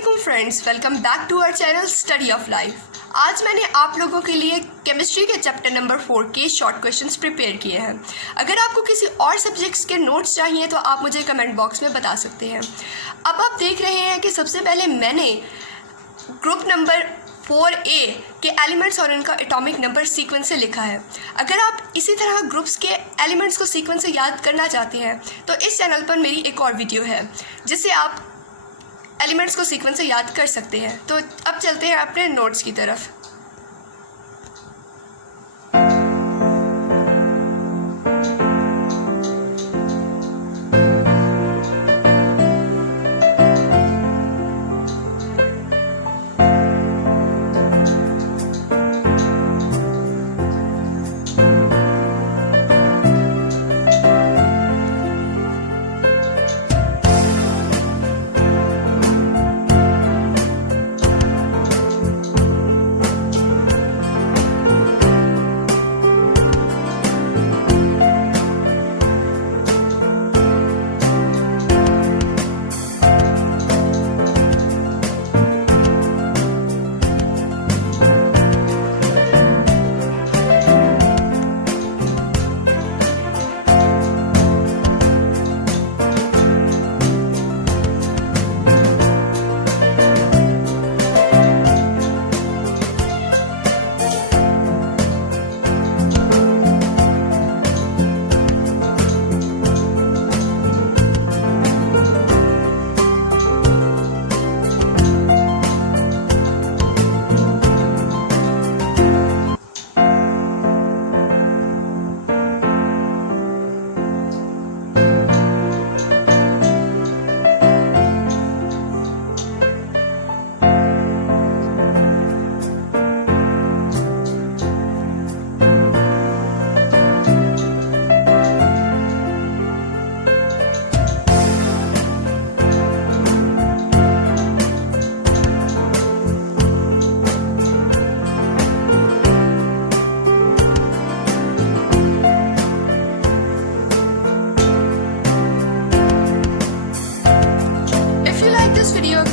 अस्सलामुअलैकुम friends, welcome back to our channel study of life. आज मैंने आप लोगों के लिए केमिस्ट्री के चैप्टर नंबर 4 के शॉर्ट क्वेश्चंस प्रिपेयर किए हैं। अगर आपको किसी और सब्जेक्ट्स के नोट्स चाहिए तो आप मुझे कमेंट बॉक्स में बता सकते हैं। अब आप देख रहे हैं कि सबसे पहले मैंने ग्रुप नंबर 4A के एलिमेंट्स और उनका एटॉमिक नंबर सीक्वेंस से लिखा है। अगर आप इसी तरह ग्रुप्स के एलिमेंट्स को सीक्वेंस से याद करना चाहते हैं तो इस चैनल पर मेरी एक और वीडियो है जिससे आप एलिमेंट्स को सीक्वेंस से याद कर सकते हैं। तो अब चलते हैं अपने नोट्स की तरफ।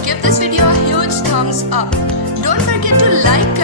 Give this video a huge thumbs up. Don't forget to like,